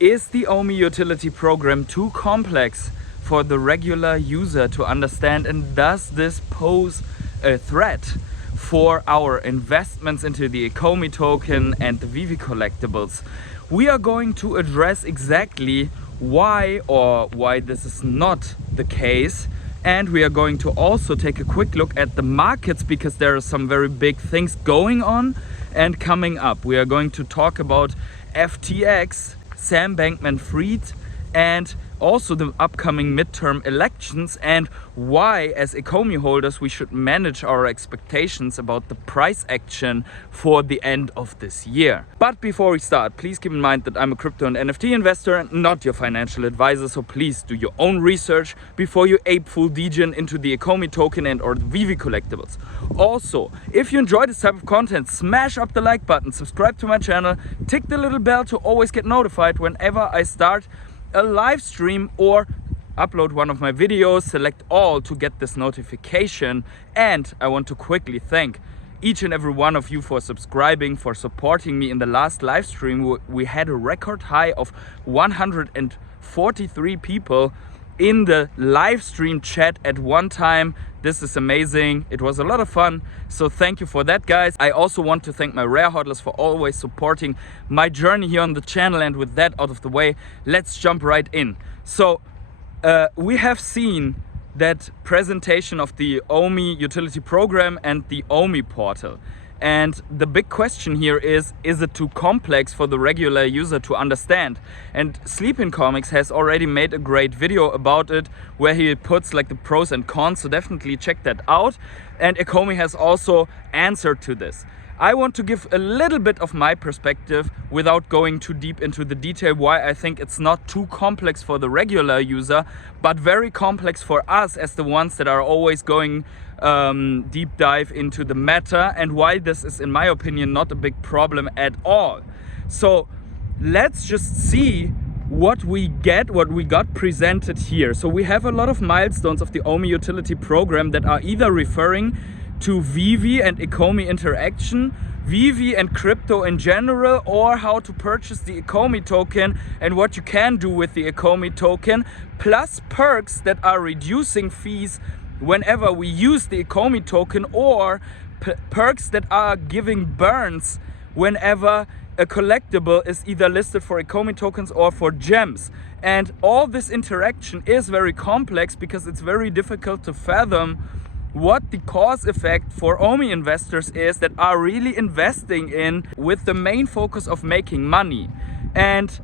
Is the Ecomi Utility Program too complex for the regular user to understand, and does this pose a threat for our investments into the Ecomi token and the Veve collectibles? We are going to address exactly why this is not the case, and we are going to also take a quick look at the markets, because there are some very big things going on and coming up. We are going to talk about FTX, Sam Bankman Fried, and also the upcoming midterm elections, and why as Ecomi holders we should manage our expectations about the price action for the end of this year. But before we start, please keep in mind that I'm a crypto and NFT investor and not your financial advisor, so please do your own research before you ape full degen into the Ecomi token and or the Veve collectibles. Also, if you enjoy this type of content, smash up the like button, subscribe to my channel, tick the little bell to always get notified whenever I start a live stream or upload one of my videos. Select all to get this notification. And I want to quickly thank each and every one of you for subscribing, for supporting me. In the last live stream we had a record high of 143 people in the live stream chat at one time. This is amazing. It was a lot of fun, so thank you for that, guys. I also want to thank my rare hodlers for always supporting my journey here on the channel. And with that out of the way, let's jump right in. So we have seen that presentation of the Ecomi Utility Program and the Ecomi portal. And the big question here is it too complex for the regular user to understand? And Sleeping Comics has already made a great video about it, where he puts like the pros and cons, so definitely check that out. And Ecomi has also answered to this. I want to give a little bit of my perspective without going too deep into the detail, why I think it's not too complex for the regular user, but very complex for us as the ones that are always going deep dive into the matter, and why this is, in my opinion, not a big problem at all. So let's just see what we got presented here. So we have a lot of milestones of the Ecomi Utility Program that are either referring to Veve and Ecomi interaction, Veve and crypto in general, or how to purchase the Ecomi token and what you can do with the Ecomi token, plus perks that are reducing fees whenever we use the Ecomi token, or perks that are giving burns whenever a collectible is either listed for Ecomi tokens or for gems. And all this interaction is very complex because it's very difficult to fathom what the cause effect for Ecomi investors is that are really investing in with the main focus of making money. And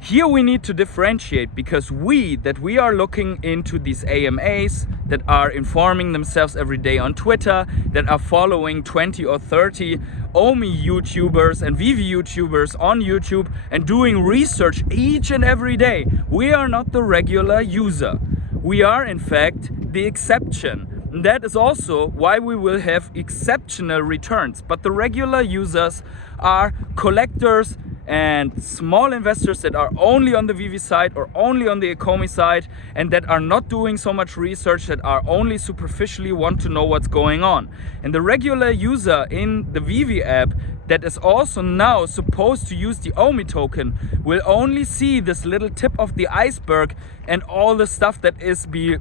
here we need to differentiate, because we are looking into these AMAs that are informing themselves every day on Twitter, that are following 20 or 30 Ecomi YouTubers and Veve YouTubers on YouTube and doing research each and every day. We are not the regular user. We are in fact the exception. And that is also why we will have exceptional returns. But the regular users are collectors and small investors that are only on the Veve side or only on the Ecomi side, and that are not doing so much research, that are only superficially want to know what's going on. And the regular user in the Veve app that is also now supposed to use the Ecomi token will only see this little tip of the iceberg, and all the stuff that is beneath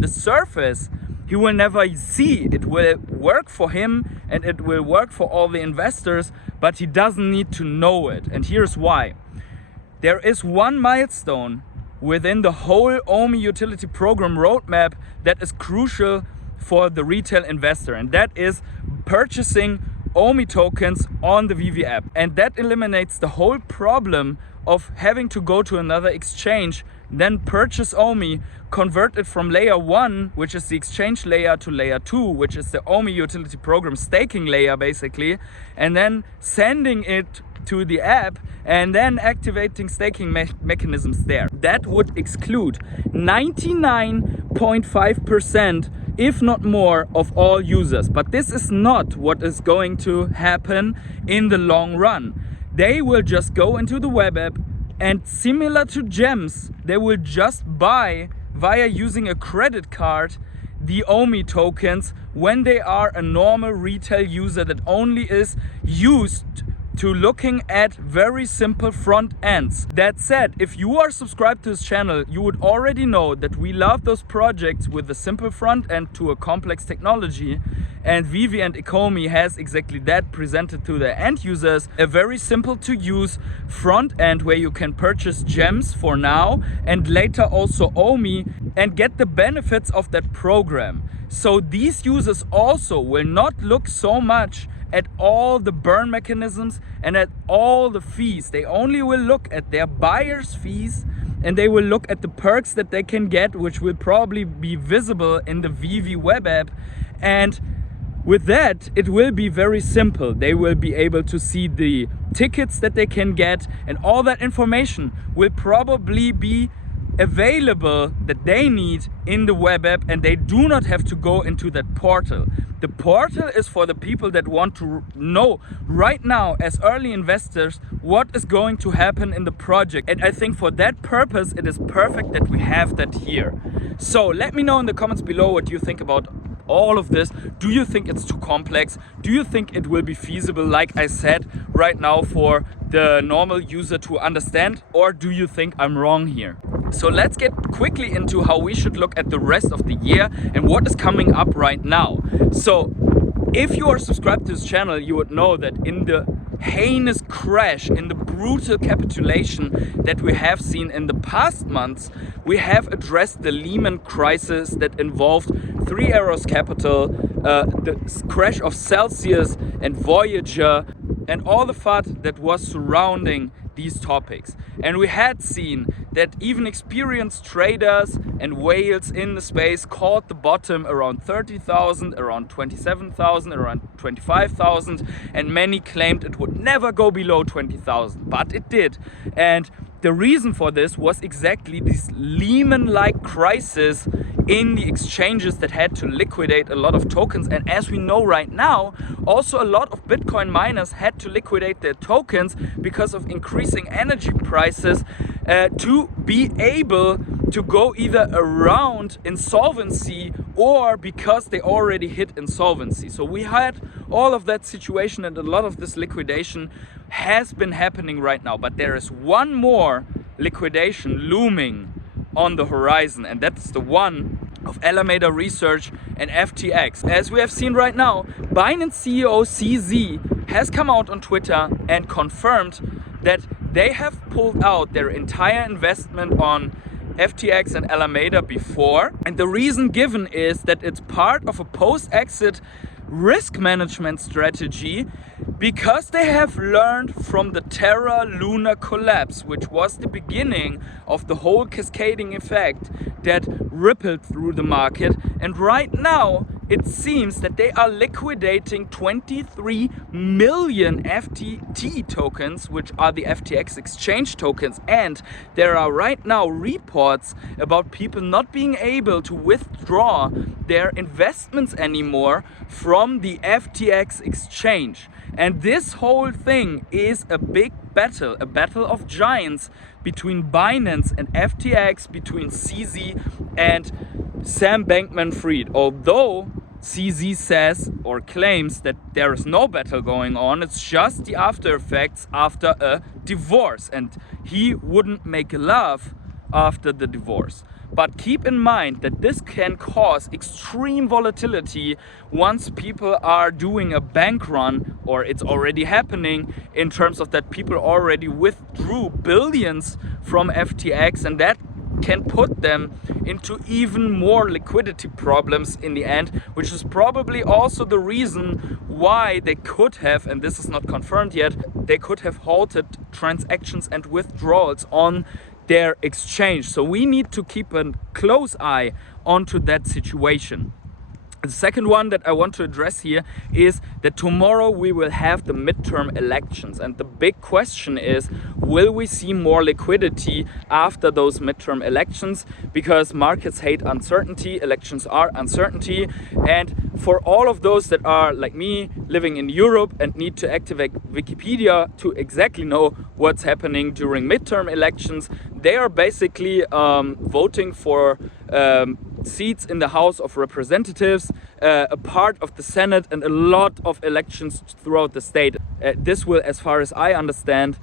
the surface he will never see. It will work for him and it will work for all the investors, but he doesn't need to know it. And here's why. There is one milestone within the whole Ecomi Utility Program roadmap that is crucial for the retail investor, and that is purchasing Ecomi tokens on the Veve app. And that eliminates the whole problem of having to go to another exchange, then purchase Ecomi, convert it from layer 1, which is the exchange layer, to layer 2, which is the Ecomi Utility Program staking layer basically, and then sending it to the app and then activating staking mechanisms there. That would exclude 99.5%, if not more, of all users. But this is not what is going to happen in the long run. They will just go into the web app, and similar to gems, they will just buy via using a credit card the Ecomi tokens when they are a normal retail user that only is used to looking at very simple front ends. That said, if you are subscribed to this channel, you would already know that we love those projects with a simple front end to a complex technology. And Veve and Ecomi has exactly that presented to their end users. A very simple to use front end where you can purchase gems for now and later also Omi and get the benefits of that program. So these users also will not look so much at all the burn mechanisms and at all the fees. They only will look at their buyer's fees, and they will look at the perks that they can get, which will probably be visible in the Veve web app. And with that, it will be very simple. They will be able to see the tickets that they can get, and all that information will probably be available that they need in the web app, and they do not have to go into that portal. The portal is for the people that want to know right now as early investors what is going to happen in the project. And I think for that purpose, it is perfect that we have that here. So let me know in the comments below what you think about all of this. Do you think it's too complex? Do you think it will be feasible, like I said right now, for the normal user to understand? Or do you think I'm wrong here? So let's get quickly into how we should look at the rest of the year and what is coming up right now. So if you are subscribed to this channel, you would know that in the heinous crash, in the brutal capitulation that we have seen in the past months, we have addressed the Lehman crisis that involved Three Arrows Capital, the crash of Celsius and Voyager, and all the FUD that was surrounding these topics. And we had seen that even experienced traders and whales in the space caught the bottom around 30,000, around 27,000, around 25,000, and many claimed it would never go below 20,000, but it did. And the reason for this was exactly this Lehman-like crisis in the exchanges that had to liquidate a lot of tokens. And as we know right now, also a lot of Bitcoin miners had to liquidate their tokens because of increasing energy prices to be able to go either around insolvency or because they already hit insolvency. So we had all of that situation, and a lot of this liquidation has been happening right now. But there is one more liquidation looming on the horizon, and that's the one of Alameda Research and FTX. As we have seen right now, Binance CEO CZ has come out on Twitter and confirmed that they have pulled out their entire investment on FTX and Alameda before, and the reason given is that it's part of a post-exit risk management strategy because they have learned from the Terra Luna collapse, which was the beginning of the whole cascading effect that rippled through the market. And right now it seems that they are liquidating 23 million FTT tokens, which are the FTX exchange tokens. And there are right now reports about people not being able to withdraw their investments anymore from the FTX exchange. And this whole thing is a big battle, a battle of giants between Binance and FTX, between CZ and Sam Bankman Fried. Although CZ says or claims that there is no battle going on, it's just the after effects after a divorce, and he wouldn't make love after the divorce. But keep in mind that this can cause extreme volatility once people are doing a bank run, or it's already happening in terms of that people already withdrew billions from FTX, and that can put them into even more liquidity problems in the end, which is probably also the reason why they could have, and this is not confirmed yet, they could have halted transactions and withdrawals on their exchange. So we need to keep a close eye onto that situation. The second one that I want to address here is that tomorrow we will have the midterm elections, and the big question is, will we see more liquidity after those midterm elections? Because markets hate uncertainty, elections are uncertainty, and for all of those that are like me living in Europe and need to activate Wikipedia to exactly know what's happening during midterm elections, they are basically voting for seats in the House of Representatives, a part of the Senate, and a lot of elections throughout the state. This will, as far as I understand,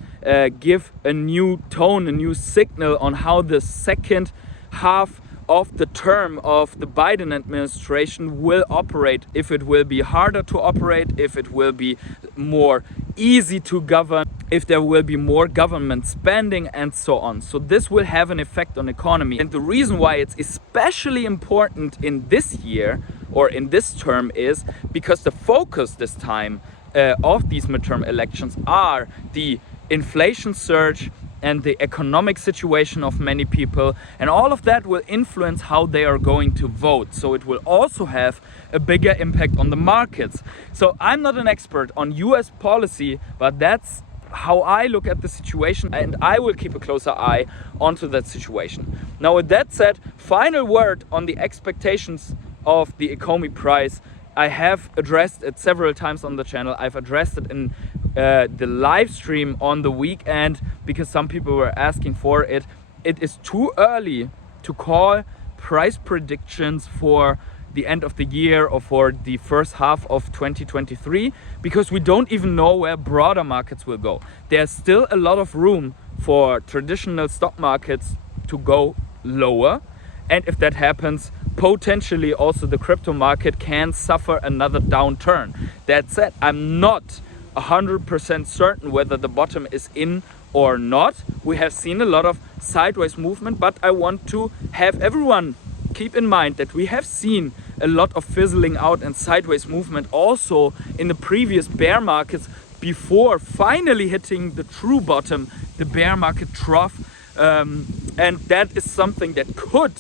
give a new tone, a new signal on how the second half of the term of the Biden administration will operate. If it will be harder to operate, if it will be more easy to govern, if there will be more government spending, and so on. So this will have an effect on economy. And the reason why it's especially important in this year or in this term is because the focus this time of these midterm elections are the inflation surge and the economic situation of many people, and all of that will influence how they are going to vote. So it will also have a bigger impact on the markets. So I'm not an expert on US policy, but that's how I look at the situation, and I will keep a closer eye onto that situation. Now, with that said, final word on the expectations of the Ecomi price. I have addressed it several times on the channel. I've addressed it in the live stream on the weekend because some people were asking for it. It is too early to call price predictions for the end of the year or for the first half of 2023 because we don't even know where broader markets will go. There's still a lot of room for traditional stock markets to go lower, and if that happens, potentially also the crypto market can suffer another downturn. That said, I'm not 100% certain whether the bottom is in or not. We have seen a lot of sideways movement, but I want to have everyone keep in mind that we have seen a lot of fizzling out and sideways movement also in the previous bear markets before finally hitting the true bottom, the bear market trough. And that is something that could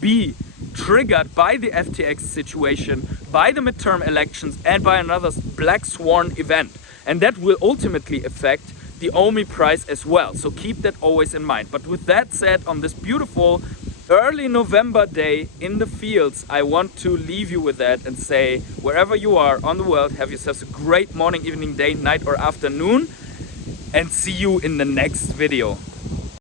be triggered by the FTX situation, by the midterm elections, and by another black swan event. And that will ultimately affect the OMI price as well. So keep that always in mind. But with that said, on this beautiful early November day in the fields, I want to leave you with that and say, wherever you are on the world, have yourselves a great morning, evening, day, night, or afternoon, and see you in the next video.